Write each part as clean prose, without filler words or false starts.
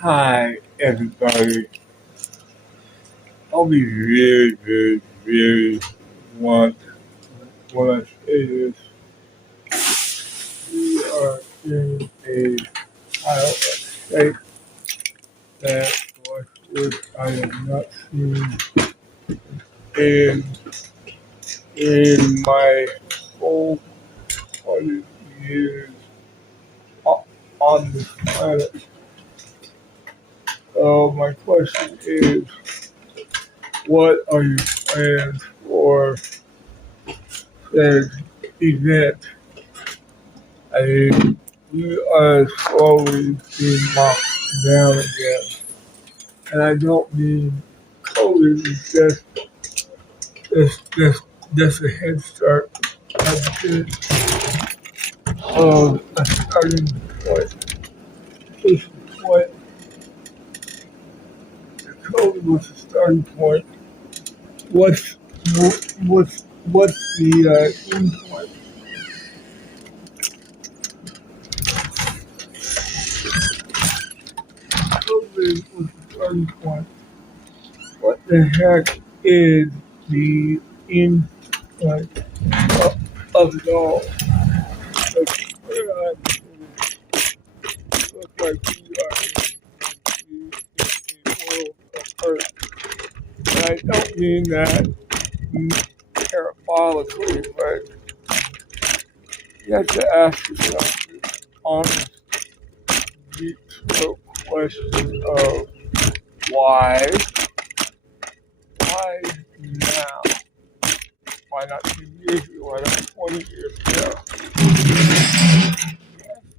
Hi, everybody. I'll be very blunt when I say this. We are in a pilot state that which I have not seen in my whole 100 years on this planet. So my question is, what are your plans for said event? I mean, we are slowly being locked down again. And I don't mean COVID is just a head start. I've been a starting point. Case in point, if COVID was a starting point. What's what's the end point? COVID was the starting point. What the heck is the end point of it all? Like, look like we are in a world of hurt. And I don't mean that parabolically, but you have to ask yourself this honest, deep throat question of why? Why now? Why not 2 years ago? Why not 20 years ago?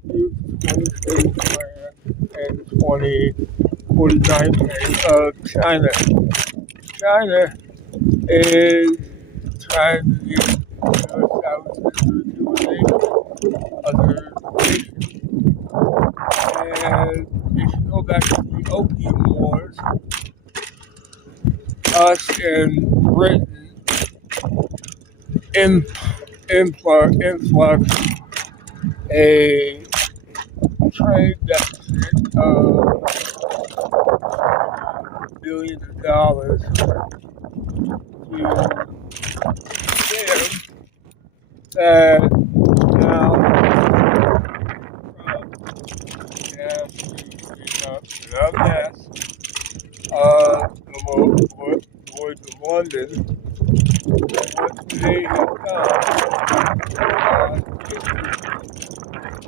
The 2030 plan and the 2049 plan of China. China is trying to get establish other nations. And if you go back to the Opium Wars, us and Britain influx a trade deficit of billions of dollars to them that now from the mess the Lloyd of London, what they have done,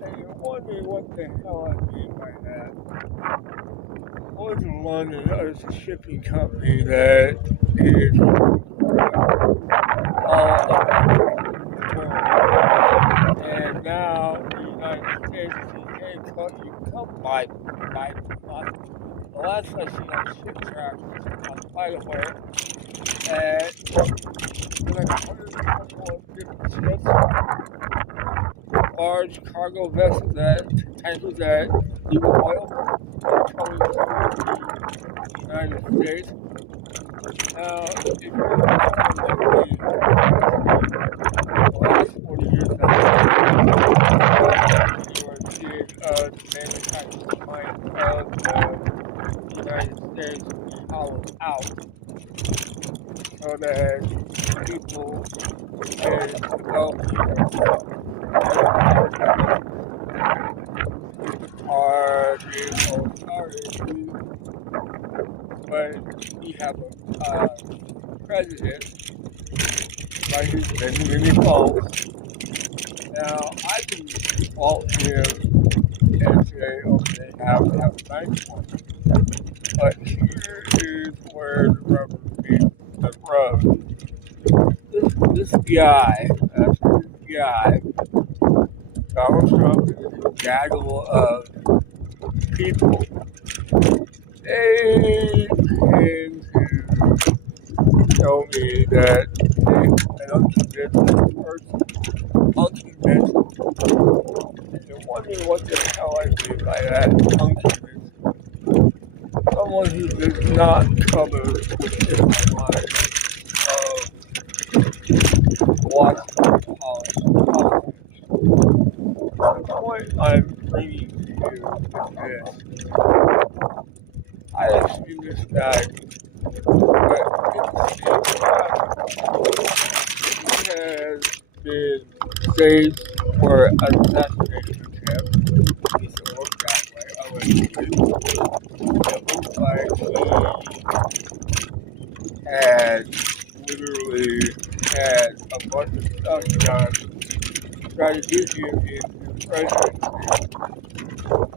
and you're wondering what the hell I mean by that. Lloyd of London is a shipping company that is all about the world. And now the United States is saying, hey, you can come buy the last I seen on ship tracks on Idaho, and like 121 different ships, large cargo vessels tankers that leave oil coming to the United States. Now, if you look at the last 40 years the manufacturing might of the United States be hollowed out so that people in developing are being started. But we have a president, like who's been in the polls. Now, I can fault him and say, okay, have a nice one. But here is where the rubber meets the road. This guy, Donald Trump, is a gaggle of people. They tend to show me that an unconvinced person, you're wondering what the hell I mean by that, unconvinced. Someone who does not cover within my mind of Washington politics. The point I'm bringing to you is this. I have seen this guy, but he has been saved for assassination attempt. It doesn't look that way, allegedly. It looks like he had literally had a bunch of stuff done to try to get him into the presidency.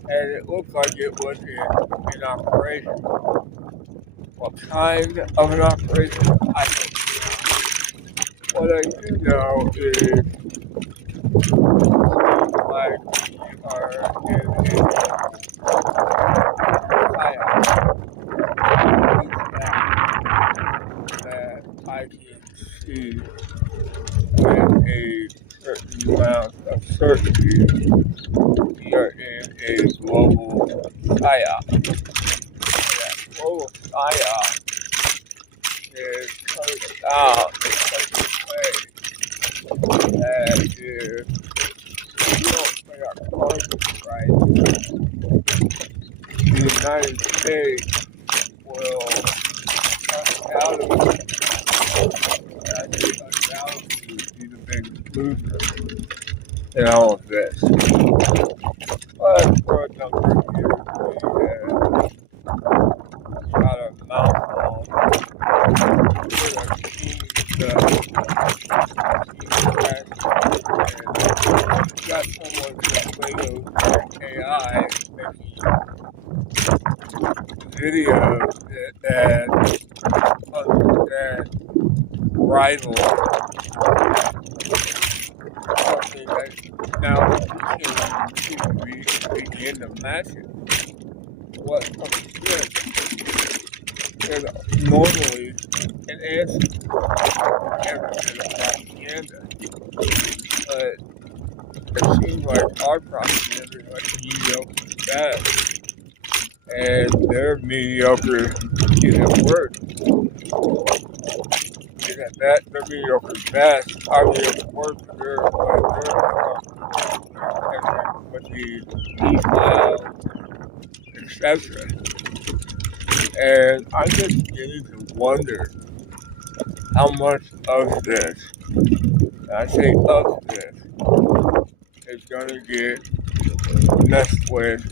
And it looks like it was an operation. What kind of an operation? I don't know. What I do know is like we are in a that I can see with a certain amount of certainty. We are in a global psyop. That global psyop is coming out in such a way that if we don't play our cards right, the United States will undoubtedly be the biggest loser in all of this. But for a number of years, we have got our mouth on. We have seen the got someone that plays AI making videos that rival something that now we begin to imagine what comes in. There's normally an answer to every bit of propaganda, but it seems like our propaganda is like mediocre best, and their mediocre isn't worse. And at that, their mediocre best, our mediocre worse, they're with the e-file, etc. And I'm just beginning to wonder how much of this, I say of this, is going to get messed with,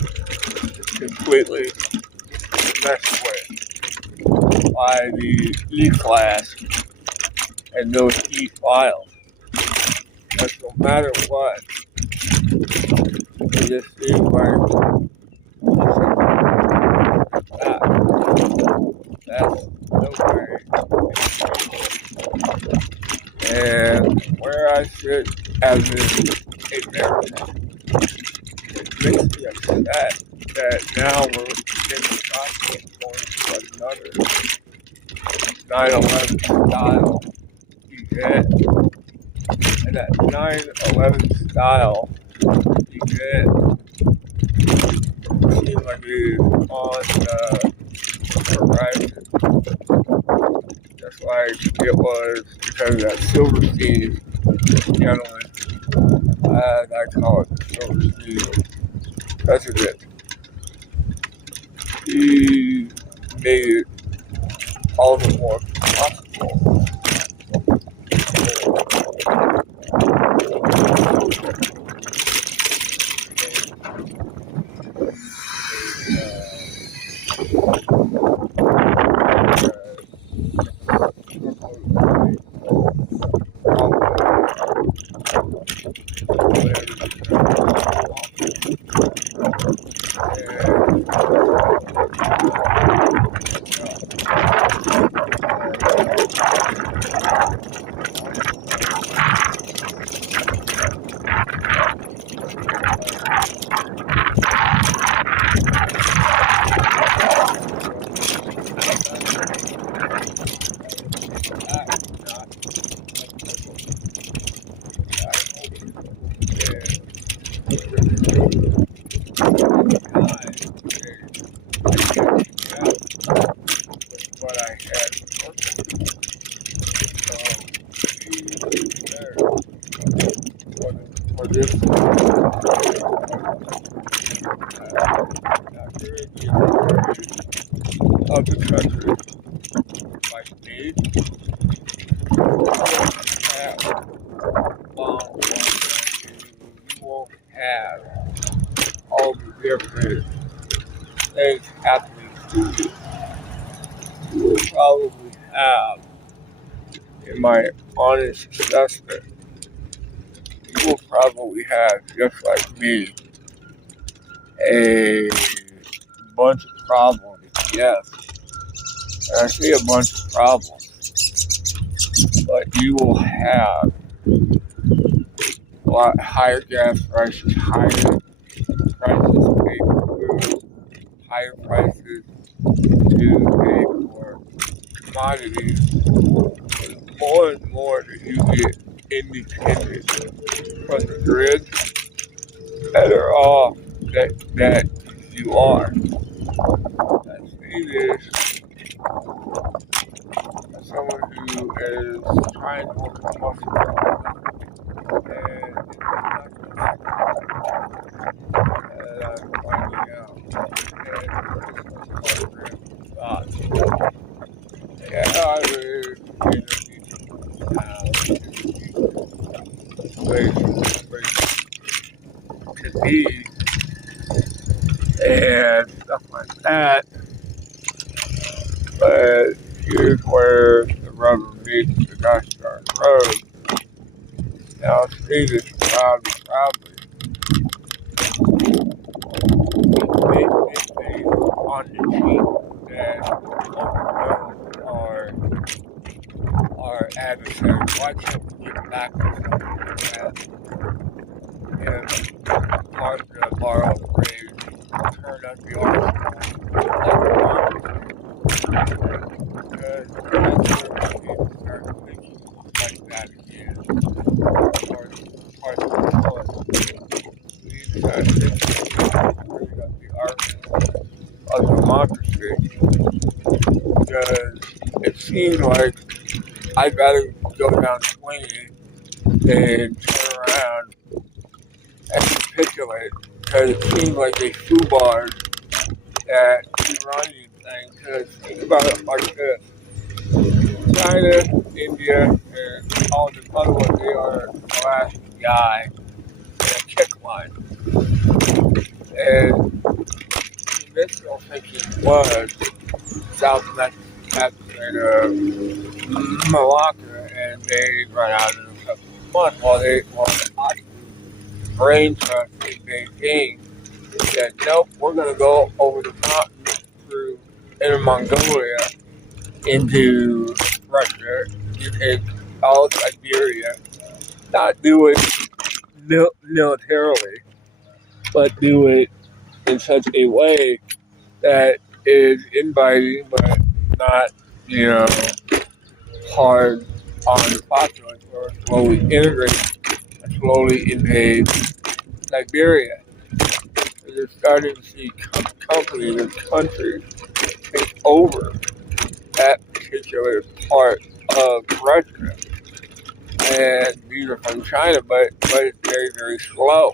completely messed with by the E-class and those E-files. Because no matter what, it just seems like that's no way. And where I sit as an American, it makes me upset that now we're in the process of going to another 9/11 style event. And that 9/11 style event seems like it is on the horizon. Just like it was because of that Silverstein gentleman, and I call it the Silverstein president. He made it all the more possible. What I had for this other countries like me have bombs you won't have all the different things happening to you. You will probably have, in my honest assessment, you will probably have, just like me, a bunch of problems. Yes, and I say a bunch of problems, but you will have a lot higher gas prices, higher prices to pay for food, higher prices to pay for commodities. More and more that you get independent from the grid, better off that you are. I say this as someone who is trying to overcome muscle and I'm finding out yeah, I live in a place to be and stuff like that. But here's where the rubber meets the dust on the road. Now, I'll say this proudly. It's based on the sheet that our adversaries. Why can't we get back to something like that? And part of the borrowed phrase, turn up the arsenal. Because that's where we need to start thinking like that again. Part of the thought. We need to start thinking turning up the arsenal of democracy. Because it seems like I'd rather go down swinging than turn around and capitulate. Because it seems like they foobarred that Iranian thing. Because think about it like this. China, India, and all the other ones, they are the last guy in a kick line. And the initial thinking was South Africa, Malacca, and they run out in a couple of months while they brain trust in Beijing said, nope, we're going to go over the mountain through Inner Mongolia into Russia, you take all Siberia, not do it militarily, but do it in such a way that is inviting but not, hard on the populace, or slowly integrate and slowly invade Siberia. You're starting to see companies and countries take over that particular part of Russia. And these are from China, but it's very, very slow.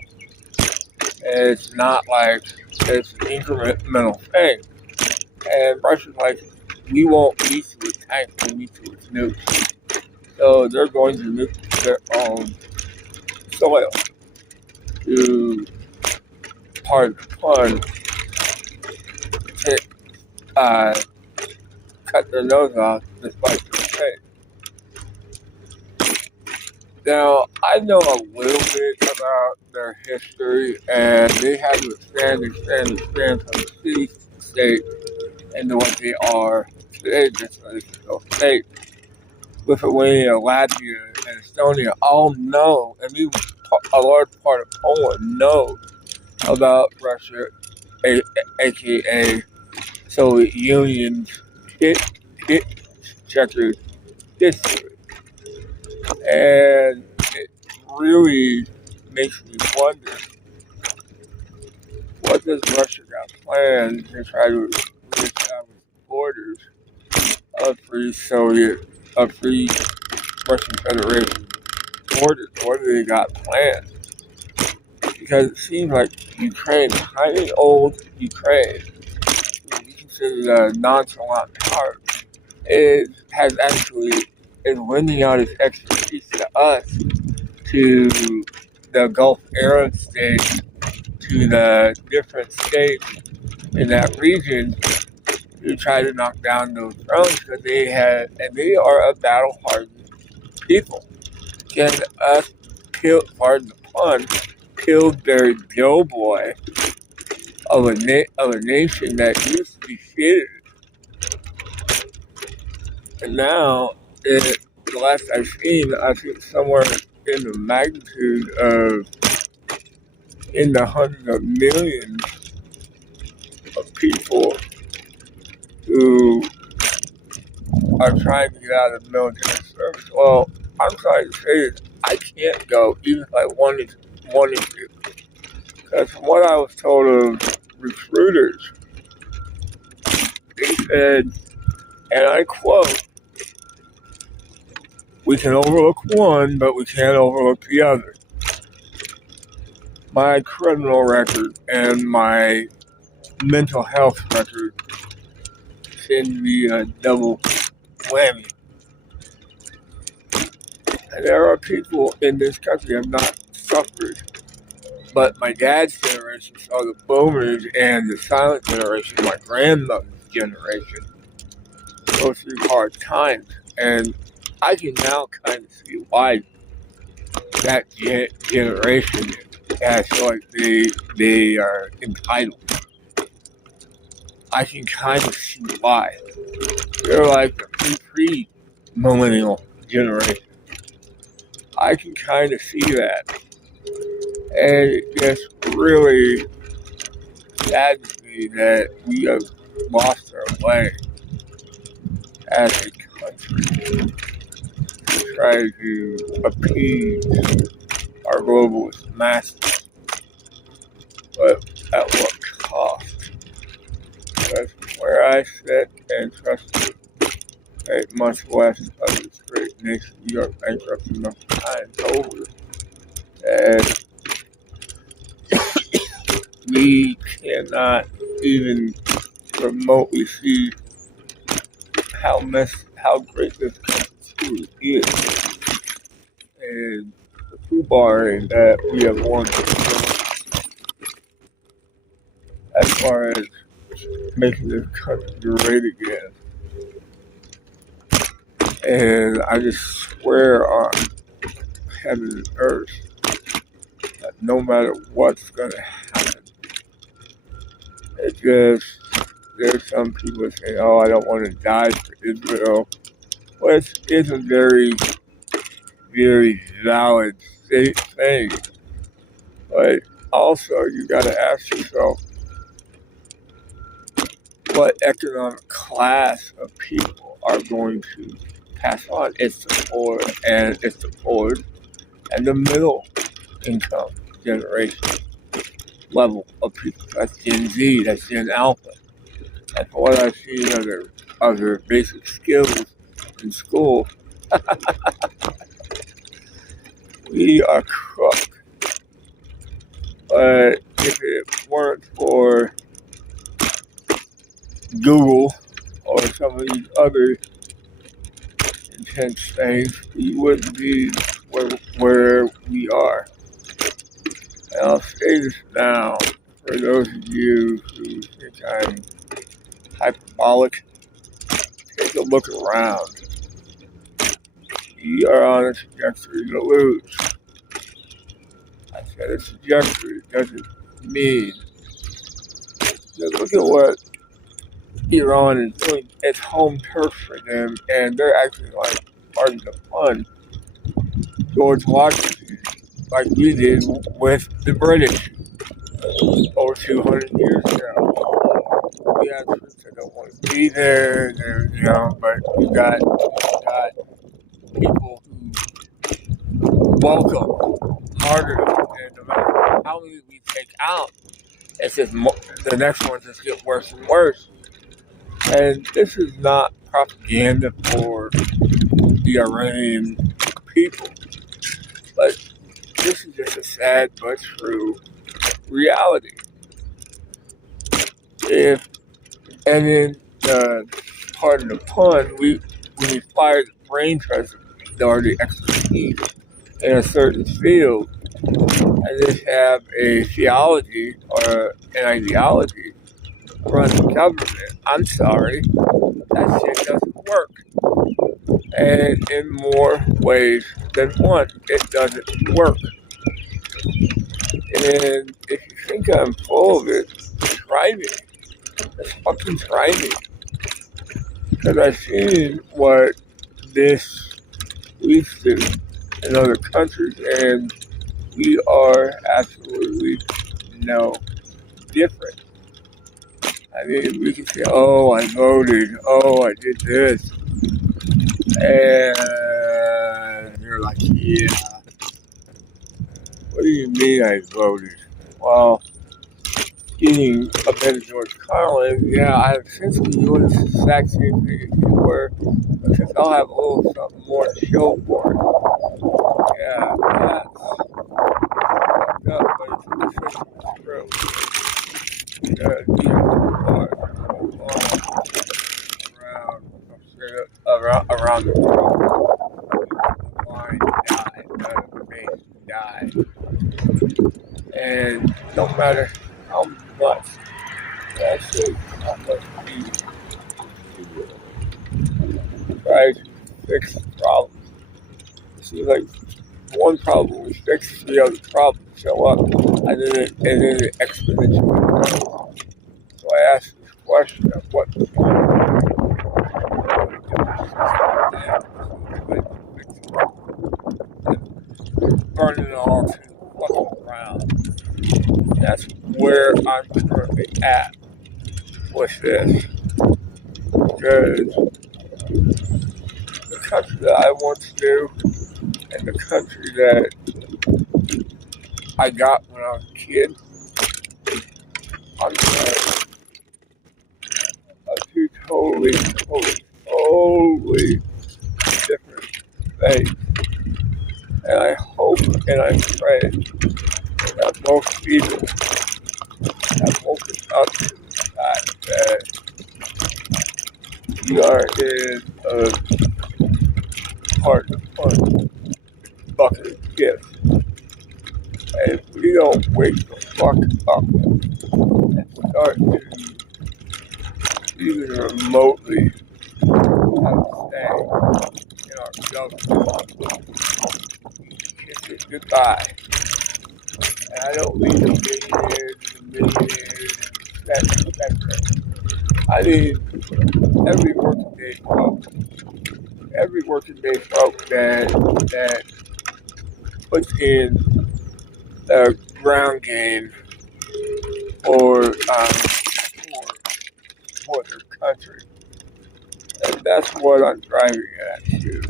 And it's not like it's an incremental thing. And Russia's like, we won't meet you with tanks, we'll meet you with nukes. So they're going to nuke their own soil to, pardon the pun, cut their nose off despite their face. Now, I know a little bit about their history, and they had to expand from the city state into what they are today, just so they can go state. Lithuania, Latvia, and Estonia all know, and even a large part of Poland knows about Russia, aka Soviet Union's hit checkered history. And it really makes me wonder, what does Russia got planned to try to reestablish borders of free Russian Federation borders? What do they got planned? Because it seems like Ukraine, tiny old Ukraine, we can versus nonchalant part has actually is lending out its expertise to us, to the Gulf Arab states, to the different states in that region to try to knock down those drones because they are a battle hardened people. Can us kill, pardon the pun, killed their doughboy of a nation that used to be shitted, and now the last I've seen, I think somewhere in the magnitude of in the hundreds of millions of people who are trying to get out of military service. Well, I'm sorry to say this, I can't go even if I wanted to. Because from what I was told of recruiters, they said, and I quote, "We can overlook one, but we can't overlook the other." My criminal record and my mental health record seem to be a double whammy. And there are people in this country who have not suffered. But my dad's generation saw the boomers and the silent generation, my grandmother's generation, go through hard times. And I can now kind of see why that generation feel like they are entitled. I can kind of see why. They're like the pre-millennial generation. I can kind of see that. And it just really saddens me that we have lost our way as a country to try to appease our globalist masters. But at what cost? Because where I sit, and trust me, much west of this great nation, New York bankruptcy enough times over, and we cannot even remotely see how great this country is, and the foobarring that we have won as far as making this country great again. And I just swear on heaven and earth that no matter what's going to happen, it just, there's some people saying, oh, I don't want to die for Israel. Well, it's a very, very valid thing. But also, you got to ask yourself, what economic class of people are going to pass on? It's the poor, and it's the poor and the middle income generation level of people. That's Gen Z, that's Gen Alpha. And from what I've seen of their basic skills in school, we are cooked. But if it weren't for Google or some of these other intense things, we wouldn't be where we are. And I'll say this now for those of you who think I'm hyperbolic. Take a look around. We are on a trajectory to lose. I said a trajectory doesn't mean. Just look at what Iran is doing. It's home turf for them, and they're acting like, pardon the pun, George Washington, like we did with the British over 200 years ago. We have troops that don't want to be there, but we got people who welcome harder, and no matter how many we take out, it's just the next ones just get worse and worse. And this is not propaganda for the Iranian people, but this is just a sad but true reality. If And then pardon the pun, we fire the brain trust or the expertise in a certain field and just have a theology or an ideology run the government. I'm sorry, that shit doesn't work. And in more ways than one, it doesn't work. And if you think I'm full of it, try me. Just fucking try me. Because I've seen what this leads to in other countries, and we are absolutely no different. I mean, we can say, oh, I voted, oh, I did this. And you're like, yeah, what do you mean I voted? Well, getting a better George Carlin, yeah, I'm essentially doing the exact same thing as you were, because I'll have a little something more to show for it. Yeah, that's fucked up, but it's essentially true. Because we have to around the world, the line died, the base died. And no matter how much that shit, how much we try to fix the problem, it seems like one problem we fix, the other problems show up, and then it exponentially grows. So I asked this question of what point burning it all to the fucking ground. That's where I'm currently at with this. Because the country that I once knew and the country that I got when I was a kid are two totally different things. And I hope and I pray that most people have woken up to the fact that we are in a part of fun bucket of gifts. And if we don't wake the fuck up and start to even remotely have a say in our government, kiss it goodbye. And I don't mean the millionaires, etc. I mean every working day folk that puts in the ground game or for their country. And that's what I'm driving at too.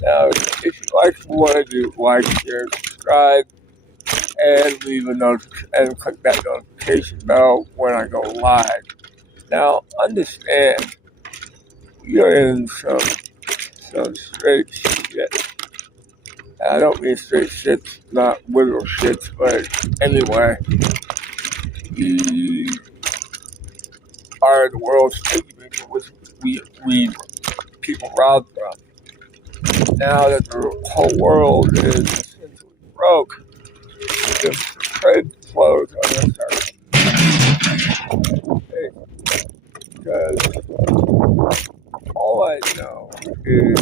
Now, if you like what I do, like, share, subscribe, and leave a notification and click that notification bell when I go live. Now, understand we are in some straight shit. I don't mean straight shits, not literal shits, but anyway, we are the world's piggy for which we people rob from. Now that the whole world is essentially broke, the trade flows are going to start. Because all I know is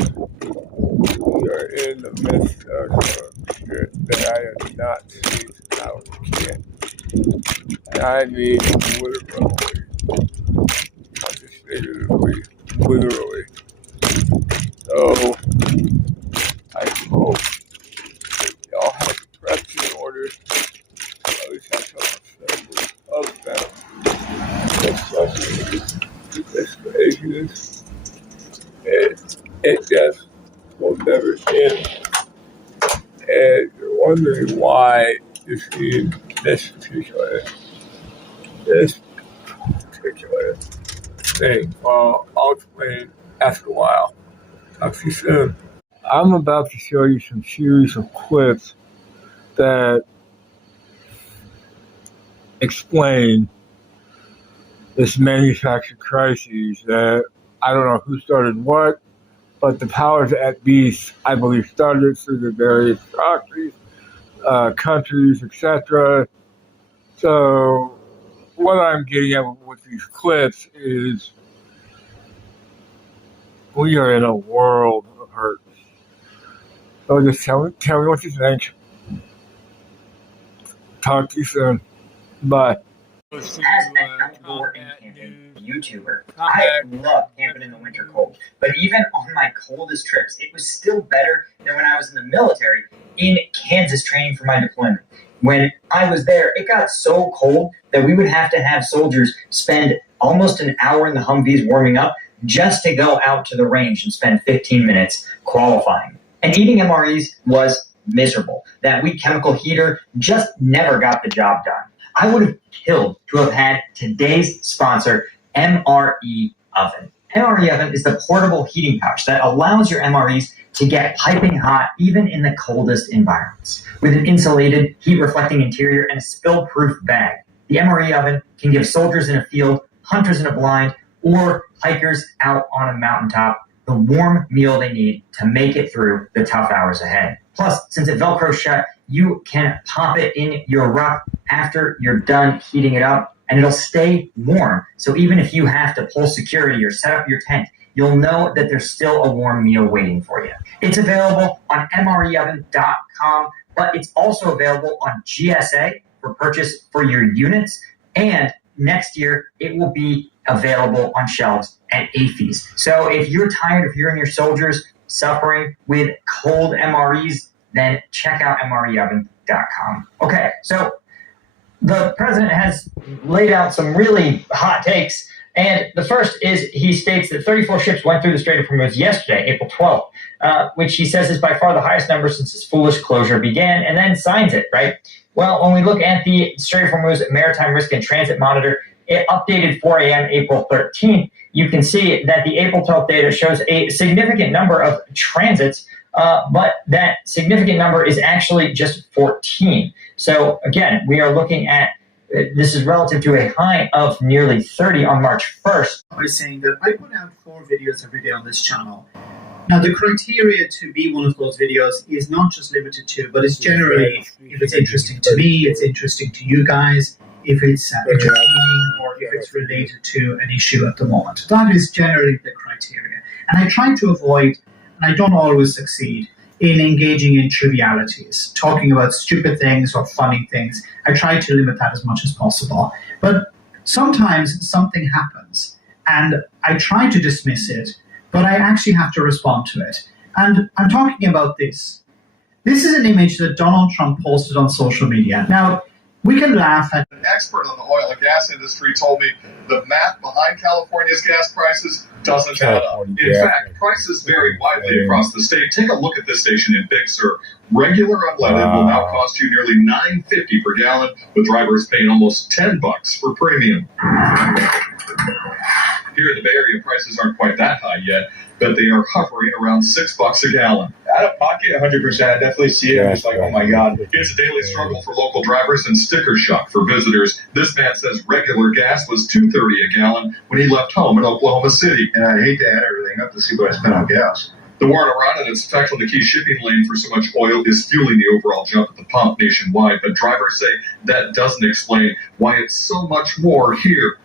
we are in the midst of some shit that I have not seen since I was a kid. And I mean literally, not just figuratively, literally. So I hope y'all have prepped in order. At least have some assembly of them. Especially this craziness. It just will never end. And you're wondering why you see this particular thing. Well, I'll explain after a while. Talk to you soon. I'm about to show you some series of clips that explain this manufactured crisis that I don't know who started what, but the powers that be, I believe, started through the various proxies, countries, etc. So what I'm getting at with these clips is we are in a world of hurt. So just tell me what you think. Talk to you soon. Bye. As an outdoor and camping YouTuber, I love camping in the winter cold. But even on my coldest trips, it was still better than when I was in the military in Kansas training for my deployment. When I was there, it got so cold that we would have to have soldiers spend almost an hour in the Humvees warming up just to go out to the range and spend 15 minutes qualifying. And eating MREs was miserable. That weak chemical heater just never got the job done. I would have killed to have had today's sponsor, MRE Oven. MRE Oven is the portable heating pouch that allows your MREs to get piping hot even in the coldest environments. With an insulated, heat-reflecting interior and a spill-proof bag, the MRE Oven can give soldiers in a field, hunters in a blind, or hikers out on a mountaintop the warm meal they need to make it through the tough hours ahead. Plus, since it Velcros shut, you can pop it in your ruck after you're done heating it up, and it'll stay warm. So even if you have to pull security or set up your tent, you'll know that there's still a warm meal waiting for you. It's available on mreoven.com, but it's also available on GSA for purchase for your units, and next year it will be available on shelves at AFES. So if you're tired of hearing your soldiers suffering with cold MREs, then check out mreoven.com. Okay, so the president has laid out some really hot takes, and the first is he states that 34 ships went through the Strait of Hormuz yesterday, April 12th, which he says is by far the highest number since this foolish closure began, and then signs it, right? Well, when we look at the Strait of Hormuz Maritime Risk and Transit Monitor, it updated 4 a.m. April 13th. You can see that the April 12th data shows a significant number of transits, but that significant number is actually just 14. So again, we are looking at, this is relative to a high of nearly 30 on March 1st. By saying that I put out 4 videos every day on this channel. Now, the criteria to be one of those videos is not just limited to, but it's generally, if it's interesting to me, it's interesting to you guys, if it's entertaining, or if it's related to an issue at the moment. That is generally the criteria. And I try to avoid, and I don't always succeed, in engaging in trivialities, talking about stupid things or funny things. I try to limit that as much as possible. But sometimes something happens, and I try to dismiss it, but I actually have to respond to it. And I'm talking about this. This is an image that Donald Trump posted on social media. Now, we can laugh at... An expert on the oil and gas industry told me the math behind California's gas prices doesn't add up. In fact, prices vary widely across the state. Take a look at this station in Big Sur. Regular unleaded will now cost you nearly $9.50 per gallon, with drivers paying almost $10 for premium. Here in the Bay Area, prices aren't quite that high yet, but they are hovering around $6 a gallon. Out of pocket, 100%. I definitely see it. It's like, oh my God. It's a daily struggle for local drivers and sticker shock for visitors. This man says regular gas was $2.30 a gallon when he left home in Oklahoma City. And I'd hate to add everything up to see what I spent on gas. The war in Iran and its effect on the key shipping lane for so much oil is fueling the overall jump at the pump nationwide, but drivers say that doesn't explain why it's so much more here.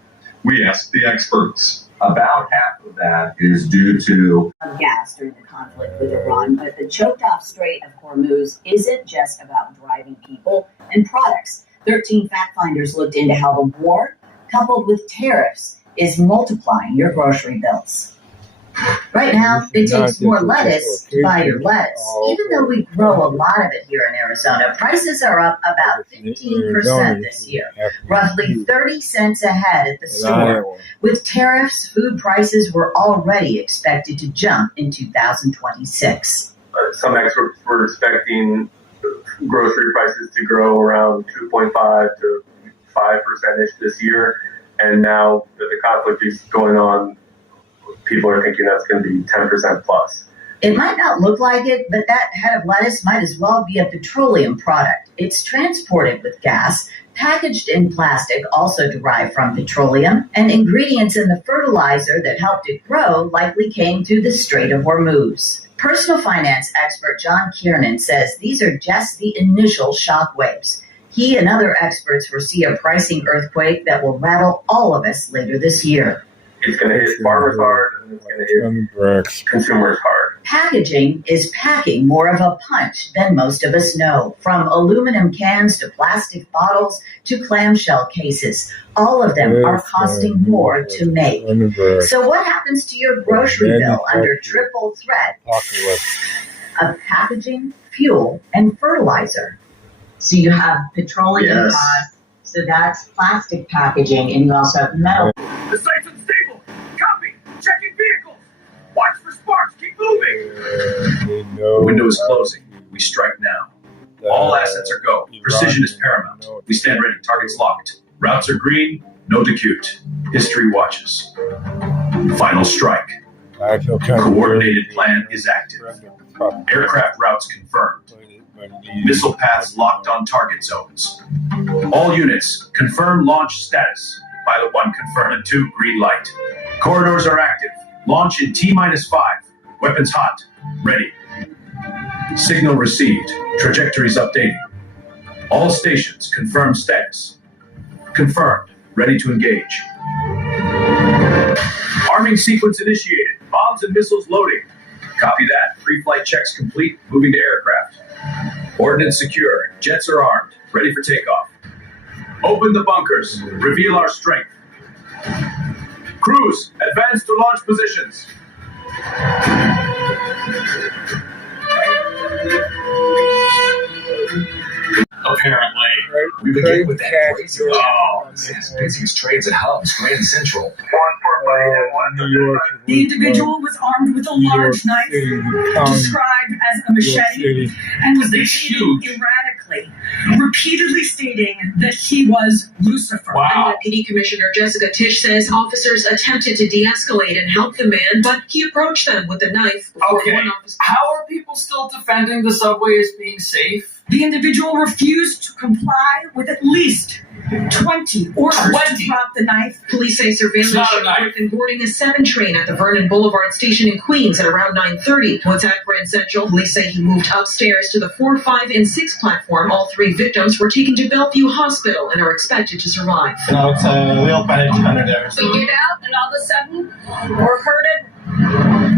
We asked the experts. About half of that is due to gas during the conflict with Iran, but the choked-off Strait of Hormuz isn't just about driving people and products. 13 fact-finders looked into how the war, coupled with tariffs, is multiplying your grocery bills. Right now, it takes more lettuce to buy your lettuce. Even though we grow a lot of it here in Arizona, prices are up about 15% this year, roughly 30 cents a head at the store. With tariffs, food prices were already expected to jump in 2026. Some experts were expecting grocery prices to grow around 2.5 to 5% this year, and now that the conflict is going on, people are thinking that's going to be 10% plus. It might not look like it, but that head of lettuce might as well be a petroleum product. It's transported with gas, packaged in plastic, also derived from petroleum, and ingredients in the fertilizer that helped it grow likely came through the Strait of Hormuz. Personal finance expert John Kiernan says these are just the initial shock waves. He and other experts foresee a pricing earthquake that will rattle all of us later this year. It's going to hit farmers hard, and it's going to hit consumers hard. Packaging is packing more of a punch than most of us know. From aluminum cans to plastic bottles to clamshell cases, all of them are costing more to make. So what happens to your grocery bill under triple threat of packaging, fuel, and fertilizer? So you have petroleum costs, so that's plastic packaging, and you also have metal. The site's unstable. Copy. Checking vehicles. Watch for sparks. Keep moving. The window is closing. We strike now. All assets are go. Precision is paramount. We stand ready. Targets locked. Routes are green. No decute. History watches. Final strike. Coordinated plan is active. Aircraft routes confirmed. Missile paths locked on target zones. All units, confirm launch status. Pilot 1 confirmed and 2 green light. Corridors are active. Launch in T-5. Weapons hot. Ready. Signal received. Trajectories updating. All stations, confirm status. Confirmed. Ready to engage. Arming sequence initiated. Bombs and missiles loading. Copy that. Pre-flight checks complete. Moving to aircraft. Ordnance secure. Jets are armed. Ready for takeoff. Open the bunkers. Reveal our strength. Crews, advance to launch positions. Apparently. We begin with that crazy busiest trades at hubs, Grand Central. New York. The individual was armed with a large knife, described as a machete, and was behaving erratically, repeatedly stating that he was Lucifer. Wow. NYPD Commissioner Jessica Tisch says officers attempted to de-escalate and help the man, but he approached them with a knife. Okay, how are people still defending the subway as being safe? The individual refused to comply with at least 20 orders to drop the knife. Police say surveillance showed Griffin boarding a 7 train at the Vernon Boulevard station in Queens at around 9:30. Once at Grand Central, police say he moved upstairs to the 4, 5, and 6 platform. All 3 victims were taken to Bellevue Hospital and are expected to survive. No, it's a real panic under there. We get out, and all of a sudden, we're herded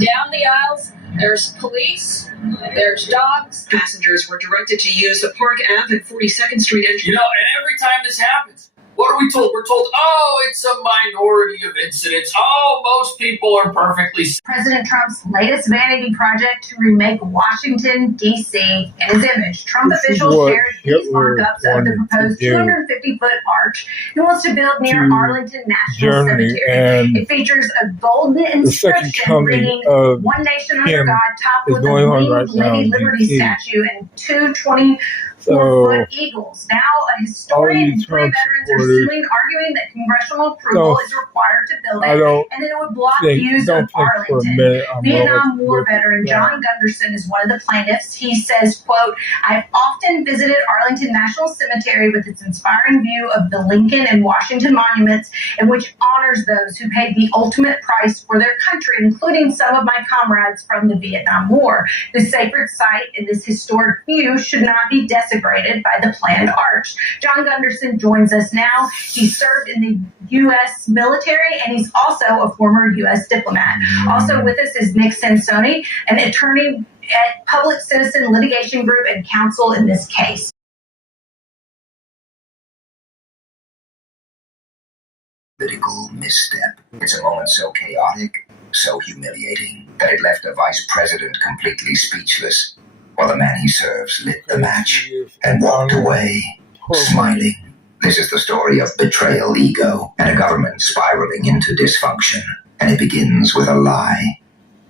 down the aisles. There's police, there's dogs. Passengers were directed to use the Park Ave and 42nd Street entry. You know, and every time this happens, what are we told? We're told, oh, it's a minority of incidents. Oh, most people are perfectly safe. President Trump's latest vanity project to remake Washington, D.C. in his image. Trump officials shared these mock-ups of the proposed 250-foot arch he wants to build near Arlington National Cemetery. It features a golden inscription reading, "One nation under God," topped with a winged Lady Liberty statue and 2 24-foot eagles. Now, a historian and 3 veterans are suing, arguing that congressional approval is required to build it, and that it would block views of Arlington. Vietnam War veteran John Gunderson is one of the plaintiffs. He says, quote, "I've often visited Arlington National Cemetery with its inspiring view of the Lincoln and Washington monuments, and which honors those who paid the ultimate price for their country, including some of my comrades from the Vietnam War. The sacred site and this historic view should not be desecrated by the planned arch." John Gunderson joins us now. He served in the U.S. military, and he's also a former U.S. diplomat. Also with us is Nick Sansoni, an attorney at Public Citizen Litigation Group and counsel in this case. Political misstep. It's a moment so chaotic, so humiliating, that it left a vice president completely speechless, while the man he serves lit the match and walked away, smiling. This is the story of betrayal, ego, and a government spiraling into dysfunction. And it begins with a lie,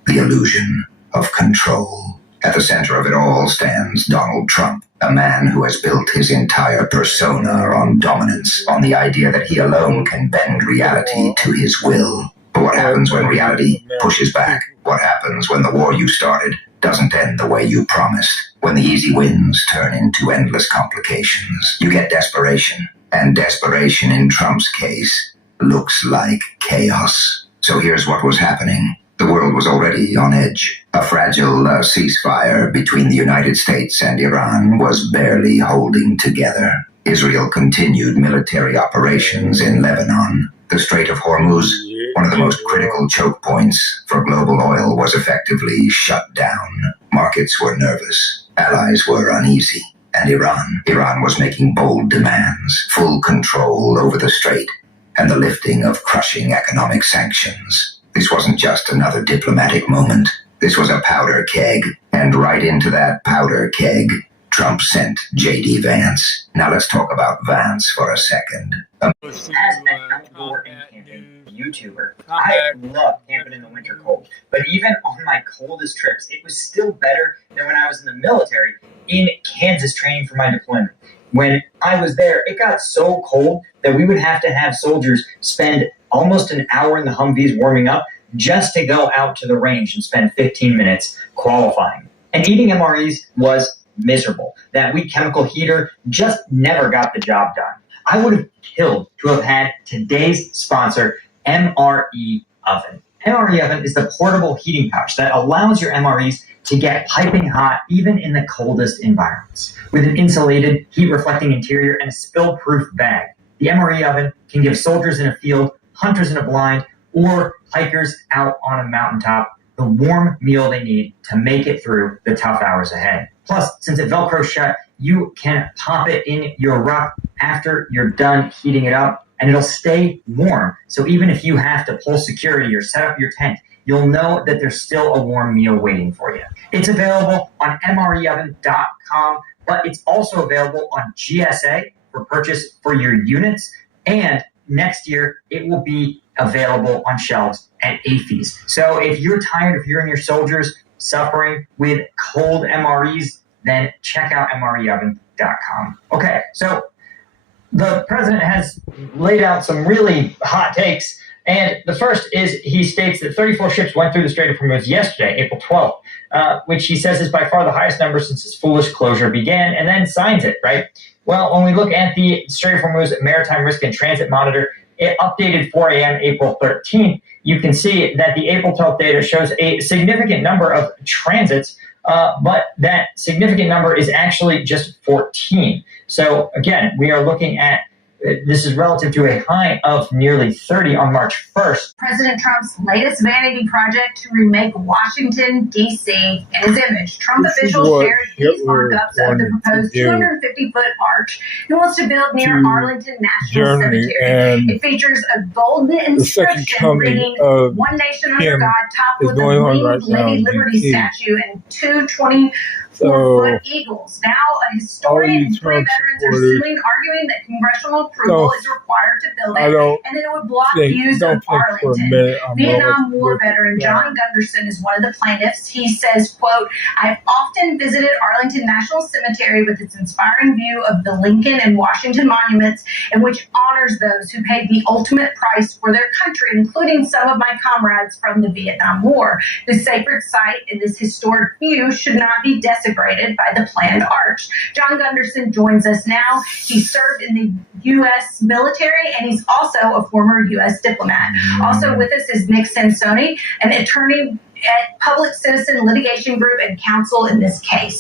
the illusion of control. At the center of it all stands Donald Trump, a man who has built his entire persona on dominance, on the idea that he alone can bend reality to his will. But what happens when reality pushes back? What happens when the war you started doesn't end the way you promised. When the easy wins turn into endless complications, you get desperation. And desperation in Trump's case looks like chaos. So here's what was happening. The world was already on edge. A fragile ceasefire between the United States and Iran was barely holding together. Israel continued military operations in Lebanon. The Strait of Hormuz, one of the most critical choke points for global oil, was effectively shut down. Markets were nervous. Allies were uneasy. And Iran was making bold demands, full control over the strait, and the lifting of crushing economic sanctions. This wasn't just another diplomatic moment. This was a powder keg. And right into that powder keg, Trump sent J.D. Vance. Now let's talk about Vance for a second. As an outdoor and camping YouTuber, I love camping in the winter cold. But even on my coldest trips, it was still better than when I was in the military in Kansas training for my deployment. When I was there, it got so cold that we would have to have soldiers spend almost an hour in the Humvees warming up just to go out to the range and spend 15 minutes qualifying. And eating MREs was miserable. That weak chemical heater just never got the job done. I would have killed to have had today's sponsor, MRE Oven. MRE Oven is the portable heating pouch that allows your MREs to get piping hot even in the coldest environments. With an insulated, heat-reflecting interior and a spill-proof bag, the MRE Oven can give soldiers in a field, hunters in a blind, or hikers out on a mountaintop the warm meal they need to make it through the tough hours ahead. Plus, since it Velcros shut, you can pop it in your ruck after you're done heating it up, and it'll stay warm. So even if you have to pull security or set up your tent, you'll know that there's still a warm meal waiting for you. It's available on MREoven.com, but it's also available on GSA for purchase for your units, and next year it will be available on shelves at AFES. So if you're tired of hearing your soldiers suffering with cold MREs, then check out MREoven.com. Okay, so the president has laid out some really hot takes, and the first is he states that 34 ships went through the Strait of Hormuz yesterday, April 12th, which he says is by far the highest number since its foolish closure began, and then signs it, right? Well, when we look at the Strait of Hormuz Maritime Risk and Transit Monitor, it updated 4 a.m. April 13th. You can see that the April 12th data shows a significant number of transits, but that significant number is actually just 14. So again, we are looking at, this is relative to a high of nearly 30 on March 1st. President Trump's latest vanity project to remake Washington, D.C. in his image. Trump officials shared these mock-ups of the proposed 250-foot arch he wants to build near Arlington National Cemetery. It features a golden inscription reading, "One nation under God," topped with a winged Lady Liberty statue and two 24-foot eagles. Now, a historian and three veterans are suing, arguing that congressional approval is required to build it, and that it would block views of Arlington. Vietnam War veteran John Gunderson is one of the plaintiffs. He says, quote, "I've often visited Arlington National Cemetery with its inspiring view of the Lincoln and Washington monuments, and which honors those who paid the ultimate price for their country, including some of my comrades from the Vietnam War. This sacred site and this historic view should not be desecrated by the planned arch." John Gunderson joins us now. He served in the U.S. military, and he's also a former U.S. diplomat. Also with us is Nick Sansoni, an attorney at Public Citizen Litigation Group and counsel in this case.